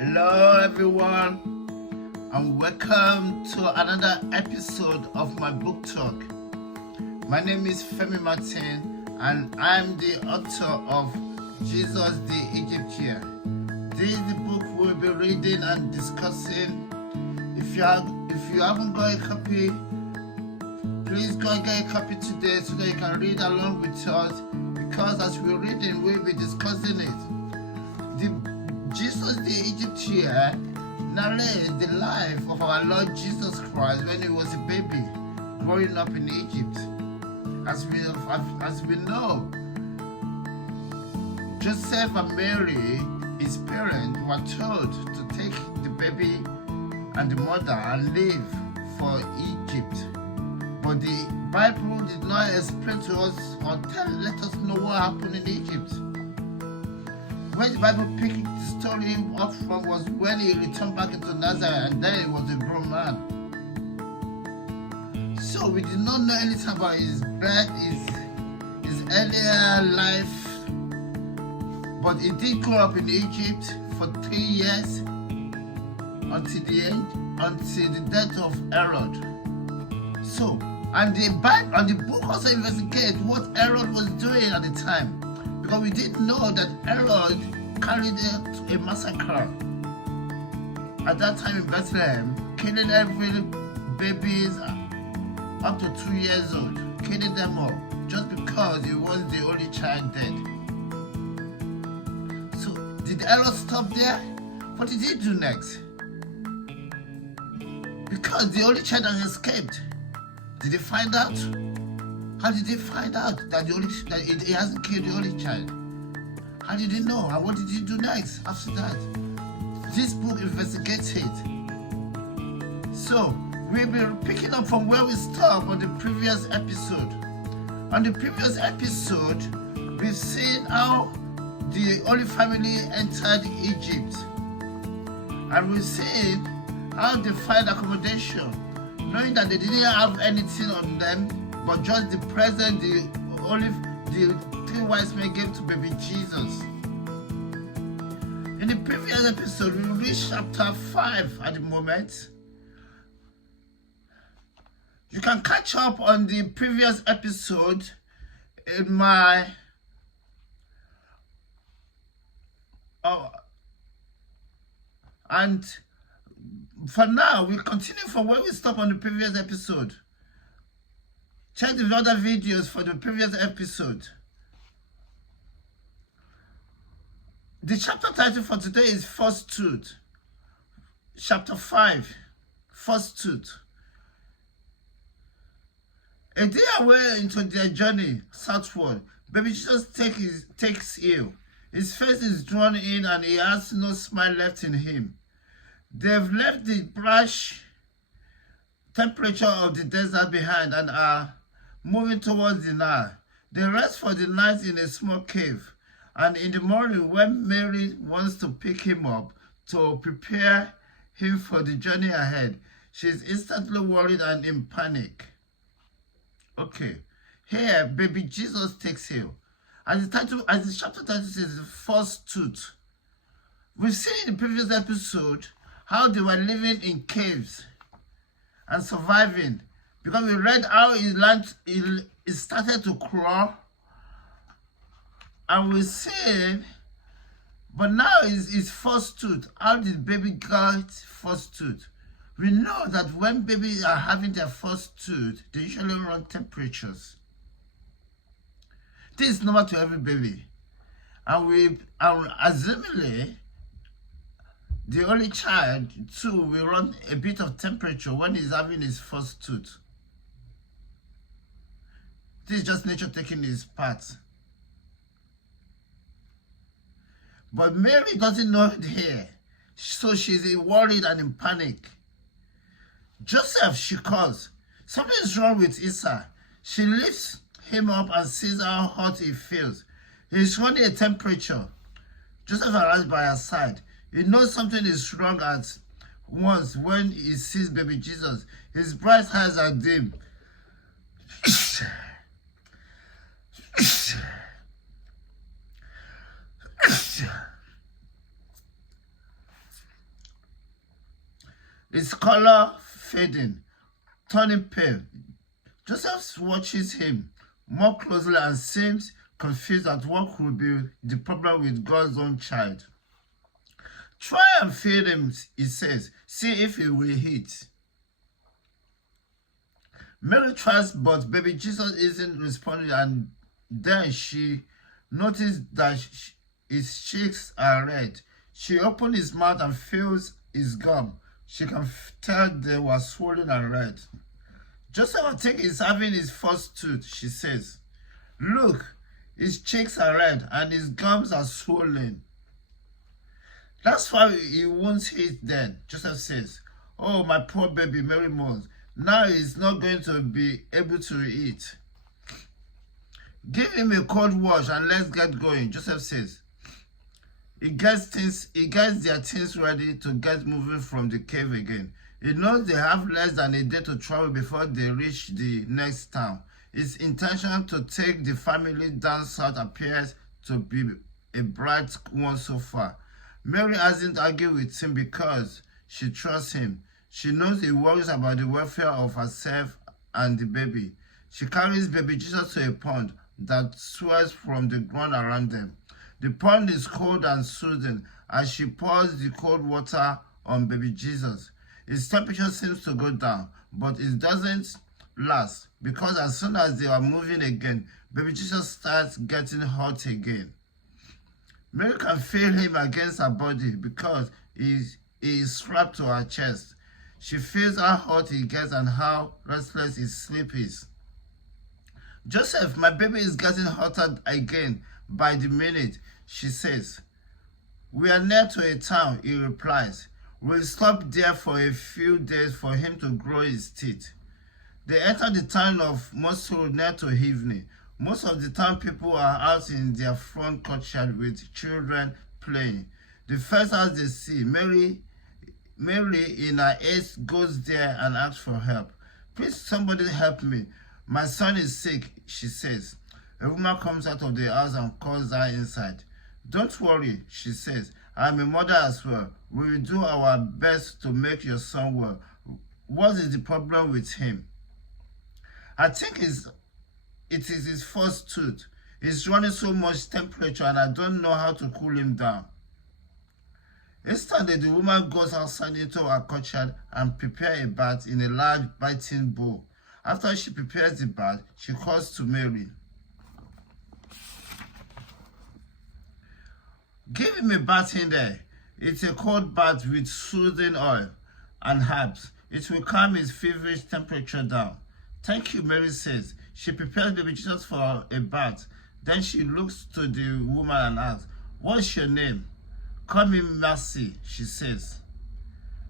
Hello, everyone, and welcome to another episode of my book talk. My name is Femi Martin, and I'm the author of Jesus the Egyptian. This is the book we'll be reading and discussing. If you haven't got a copy, please go and get a copy today so that you can read along with us. Because as we're reading, we'll be discussing it. Jesus the Egyptian narrates the life of our Lord Jesus Christ when he was a baby growing up in Egypt. As we know, Joseph and Mary, his parents, were told to take the baby and the mother and leave for Egypt. But the Bible did not explain to us or let us know what happened in Egypt. Where the Bible picked the story up from was when he returned back into Nazareth, and then he was a grown man. So we did not know anything about his birth, his earlier life, but he did grow up in Egypt for 3 years until the death of Herod. So, and the Bible and the book also investigates what Herod was doing at the time. Because we didn't know that Herod carried out a massacre at that time in Bethlehem, killing every babies up to 2 years old, killing them all, just because he was the only child dead. So did Herod stop there? What did he do next? Because the only child has escaped. Did he find out? How did he find out that he hasn't killed the only child? How did he know? And what did he do next after that? This book investigates it. So, we'll be picking up from where we stopped on the previous episode. On the previous episode, we've seen how the Holy Family entered Egypt. And we've seen how they find accommodation, knowing that they didn't have anything on them, but just the present the 3 wise men gave to baby Jesus. In the previous episode, we reached chapter 5 at the moment. You can catch up on the previous episode in my and for now, we continue from where we stopped on the previous episode. Check the other videos for the previous episode. The chapter title for today is First Truth. Chapter 5, First Truth. A day away into their journey southward, baby Jesus takes ill. His face is drawn in and he has no smile left in him. They've left the brash temperature of the desert behind and are moving towards the Nile. They rest for the night in a small cave, and in the morning when Mary wants to pick him up to prepare him for the journey ahead, she's instantly worried and in panic. Okay, here baby Jesus takes ill. As the chapter title says, First Truth. We've seen in the previous episode how they were living in caves and surviving, because we read how he started to crawl, and we see, but now is first tooth. How did baby get first tooth? We know that when babies are having their first tooth, they usually run temperatures. This is normal to every baby, and assumingly the only child too will run a bit of temperature when he's having his first tooth. This is just nature taking his part. But Mary doesn't know it here, so she's worried and in panic. Joseph, she calls. Something is wrong with Isa. She lifts him up and sees how hot he feels. He's running a temperature. Joseph arrives by her side. He knows something is wrong at once when he sees baby Jesus. His bright eyes are dim. his color fading, turning pale. Joseph watches him more closely and seems confused at what could be the problem with God's own child. Try and feed him, he says. See if he will eat. Mary tries, but baby Jesus isn't responding, and then she noticed that his cheeks are red. She opened his mouth and feels his gum. She can tell they were swollen and red. Joseph, I think, is having his first tooth, she says. Look, his cheeks are red and his gums are swollen. That's why he won't eat then, Joseph says. Oh, my poor baby, Mary moans. Now he's not going to be able to eat. Give him a cold wash and let's get going, Joseph says. He gets their things ready to get moving from the cave again. He knows they have less than a day to travel before they reach the next town. His intention to take the family down south appears to be a bright one so far. Mary hasn't argued with him because she trusts him. She knows he worries about the welfare of herself and the baby. She carries baby Jesus to a pond that swells from the ground around them. The pond is cold and soothing as she pours the cold water on baby Jesus. His temperature seems to go down, but it doesn't last because as soon as they are moving again, baby Jesus starts getting hot again. Mary can feel him against her body because he is strapped to her chest. She feels how hot he gets and how restless his sleep is. Joseph, my baby is getting hotter again by the minute, she says. We are near to a town, he replies. We'll stop there for a few days for him to grow his teeth. They enter the town of Mosul near to evening. Most of the town people are out in their front courtyard with children playing. The first house they see, Mary in her haste goes there and asks for help. Please, somebody help me. My son is sick, she says. A woman comes out of the house and calls her inside. Don't worry, she says. I'm a mother as well. We will do our best to make your son well. What is the problem with him? I think it is his first tooth. He's running so much temperature and I don't know how to cool him down. Instantly, the woman goes outside into her courtyard and prepares a bath in a large biting bowl. After she prepares the bath, she calls to Mary. Give him a bath in there. It's a cold bath with soothing oil and herbs. It will calm his feverish temperature down. Thank you, Mary says. She prepares baby Jesus for a bath. Then she looks to the woman and asks, what's your name? Call me Mercy, she says.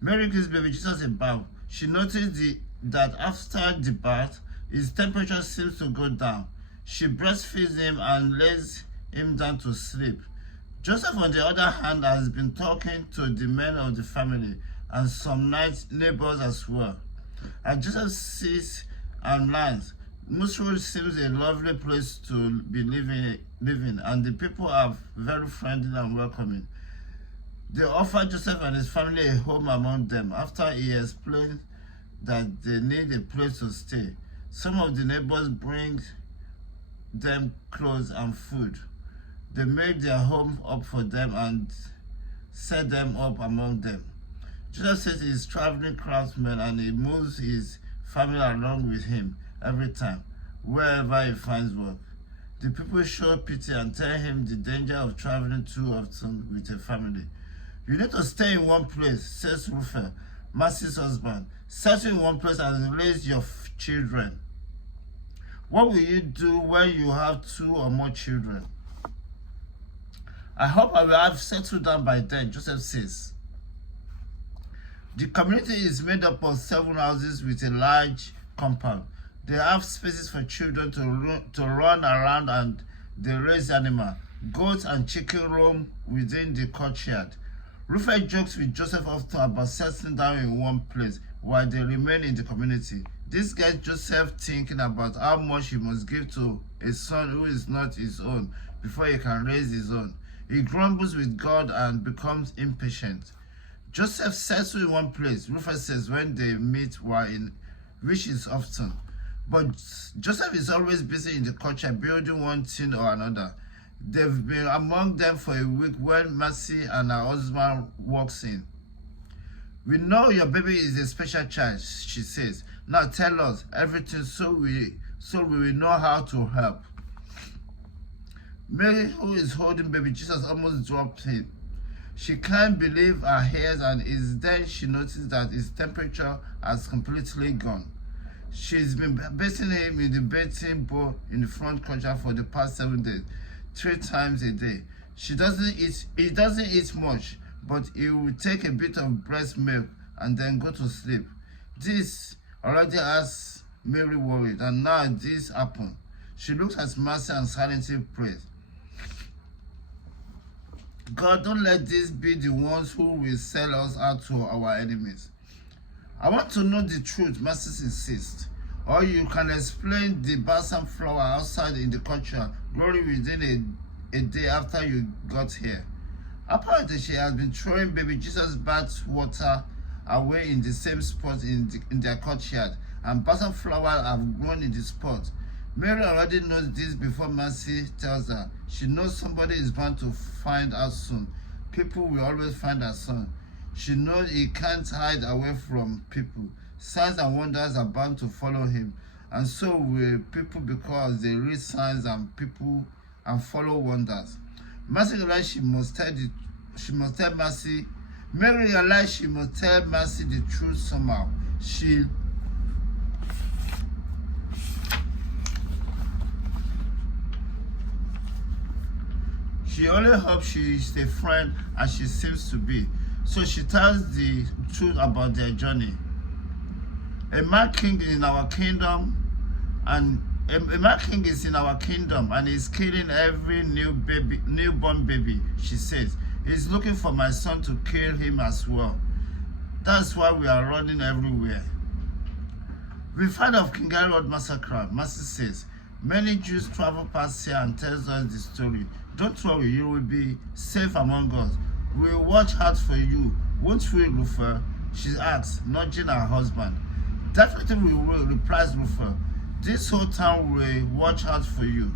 Mary gives baby Jesus a bath. She noticed that after the bath, his temperature seems to go down. She breastfeeds him and lays him down to sleep. Joseph, on the other hand, has been talking to the men of the family and some nice neighbors as well. As Joseph sees and lands, Mosul seems a lovely place to be living, and the people are very friendly and welcoming. They offer Joseph and his family a home among them after he explained that they need a place to stay. Some of the neighbors bring them clothes and food. They make their home up for them and set them up among them. Joseph says he is traveling craftsman and he moves his family along with him every time, wherever he finds work. The people show pity and tell him the danger of traveling too often with a family. You need to stay in one place, says Rufus, Mercy's husband. Settle in one place and raise your children. What will you do when you have 2 or more children? I hope I will have settled down by then, Joseph says. The community is made up of 7 houses with a large compound. They have spaces for children to run around and they raise animals. Goats and chicken roam within the courtyard. Rufus jokes with Joseph often about settling down in one place while they remain in the community. This gets Joseph thinking about how much he must give to a son who is not his own before he can raise his own. He grumbles with God and becomes impatient. Joseph settled in one place. Rufus says when they meet while in which is often. But Joseph is always busy in the culture, building one thing or another. They've been among them for a week when Mercy and her husband walks in. We know your baby is a special child, she says. Now tell us everything so we will know how to help. Mary, who is holding baby Jesus, almost dropped him. She can't believe her ears, and is then she noticed that his temperature has completely gone. She's been bathing him in the bathing bowl in the front culture for the past 7 days, 3 times a day. He doesn't eat much, but he will take a bit of breast milk and then go to sleep. This already has Mary worried, and now this happened. She looks at Mercy and silently prays. God, don't let this be the ones who will sell us out to our enemies. I want to know the truth, Mercy insists. Or you can explain the balsam flower outside in the culture, glory within a day after you got here. Apparently, she has been throwing baby Jesus' bath water away in the same spot in their courtyard, and balsam flowers have grown in the spot. Mary already knows this before Mercy tells her. She knows somebody is bound to find out soon. People will always find her son. She knows he can't hide away from people. Signs and wonders are bound to follow him, and so will people because they read signs and people and follow wonders. Mercy realized she must tell Mercy. Mary realized she must tell Mercy the truth somehow. She only hopes she is a friend as she seems to be. So she tells the truth about their journey. A mad king is in our kingdom, and he's killing every newborn baby, she says. He's looking for my son to kill him as well. That's why we are running everywhere. We've heard of King Herod massacre, Mercy says. Many Jews travel past here and tells us the story. Don't worry, you will be safe among us. We will watch out for you, won't we, Rufus? She asks, nudging her husband. Definitely we will, replies Rufus. This whole town will watch out for you.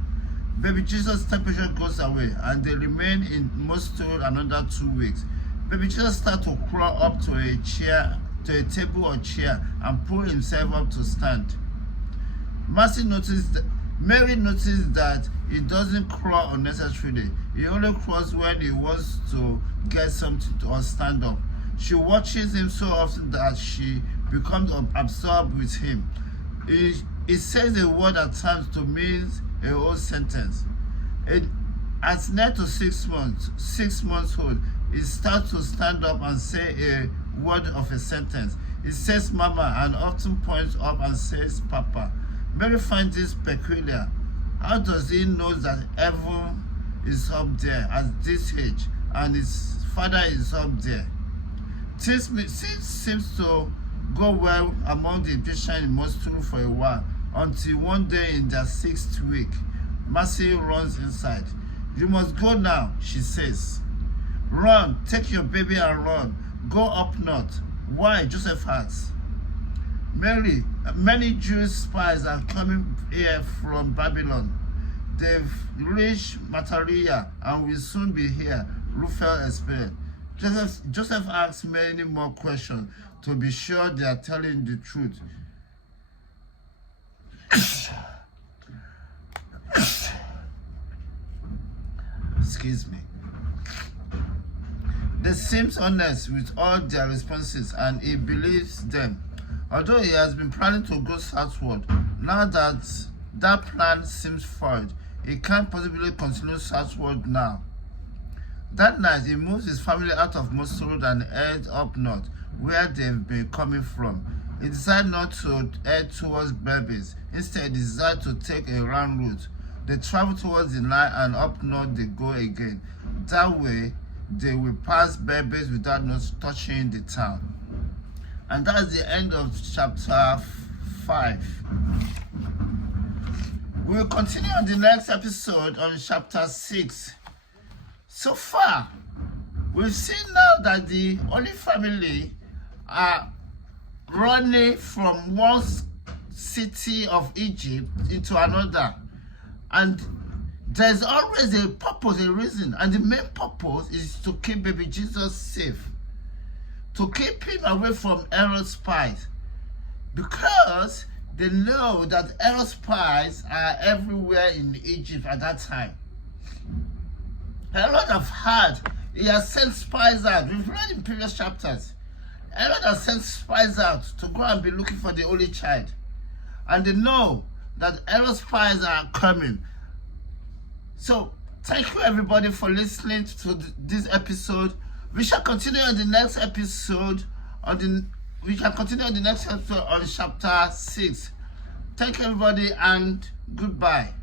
Baby Jesus' temperature goes away, and they remain in Mosul another 2 weeks. Baby Jesus starts to crawl up to a table or chair, and pull himself up to stand. Mary noticed that he doesn't crawl unnecessarily. He only crawls when he wants to get something or stand up. She watches him so often that she becomes absorbed with him. He says a word at times to mean a whole sentence. At near to 6 months old, he starts to stand up and say a word of a sentence. He says mama and often points up and says papa. Mary finds this peculiar. How does he know that heaven is up there at this age and his father is up there? Things seems to go well among the Egyptians in Mosul for a while, until one day in their 6th week, Mercy runs inside. You must go now, she says. Run, take your baby and run. Go up north. Why? Joseph asks. Many Jewish spies are coming here from Babylon. They've reached Mataria and will soon be here, Rufus explained. Joseph asks many more questions to be sure they are telling the truth. Excuse me. They seem honest with all their responses, and he believes them. Although he has been planning to go southward, now that plan seems foiled. He can't possibly continue southward now. That night, he moves his family out of Mosul and heads up north, where they've been coming from. He decided not to head towards Berbice. Instead, he decided to take a round route. They travel towards the Nile, and up north they go again. That way, they will pass Berbice without not touching the town. And that's the end of chapter 5. We will continue on the next episode on chapter 6. So far, We've seen now that the Holy Family are running from one city of Egypt into another, and there's always a purpose, a reason, and the main purpose is to keep baby Jesus safe, to keep him away from Herod's spies, because they know that Herod's spies are everywhere in Egypt at that time. Herod have heard, he has sent spies out. We've read in previous chapters. Herod has sent spies out to go and be looking for the Holy Child. And they know that Herod's spies are coming. So, thank you everybody for listening to this episode. We shall continue on the next episode on chapter 6. Thank you everybody and goodbye.